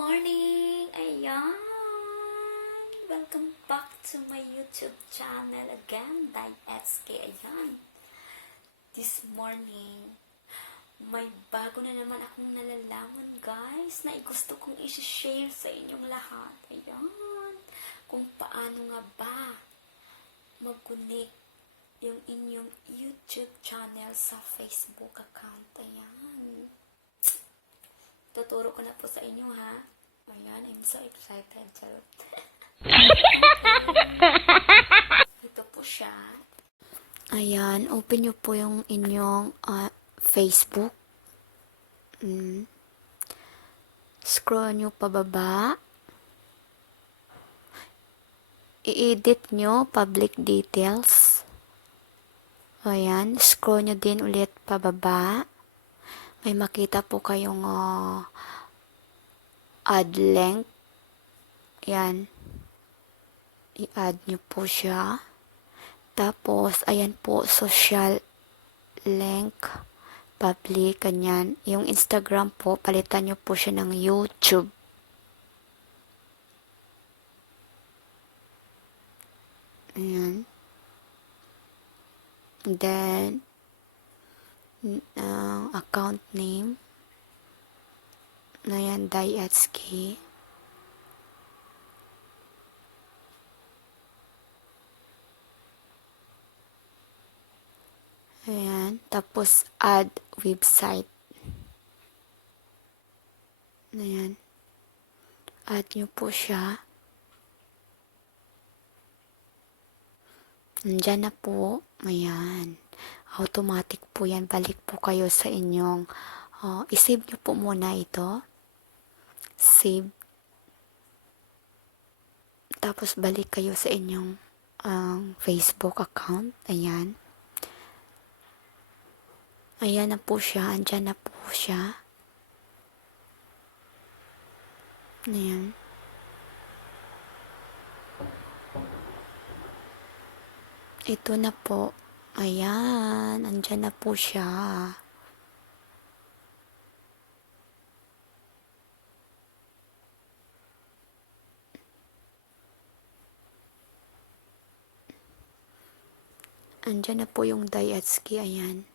morning! Ayan! Welcome back to my YouTube channel again, SK. Ayan. This morning, may bago na naman akong nalalaman, guys, na gusto kong i-share sa inyong lahat. Ayan. Kung paano nga ba mag-connect yung inyong YouTube channel sa Facebook account. Ayan. Tuturo ko na po sa inyo, ha? Ayan, I'm so excited. Ito po siya. Ayan, open nyo po yung inyong Facebook. Scroll nyo pababa. I-edit nyo public details. Ayan, scroll nyo din ulit pababa. May makita po kayong add link. Ayan. I-add nyo po siya. Tapos, ayan po, social link, public, ganyan. Yung Instagram po, palitan nyo po siya ng YouTube. Ayan. And then, account name. Ayan, SK. Ayan. Tapos, add website. Ayan. Add nyo po siya. Nandyan na po. Ayan. Automatic po yan. Balik po kayo sa inyong, isave nyo po muna ito. Save. Tapos, balik kayo sa inyong Facebook account. Ayan. Ayan na po siya. Andyan na po siya. Ayan. Ito na po. Ayan. Andyan na po siya. Andyan na po yung SK. Ayan.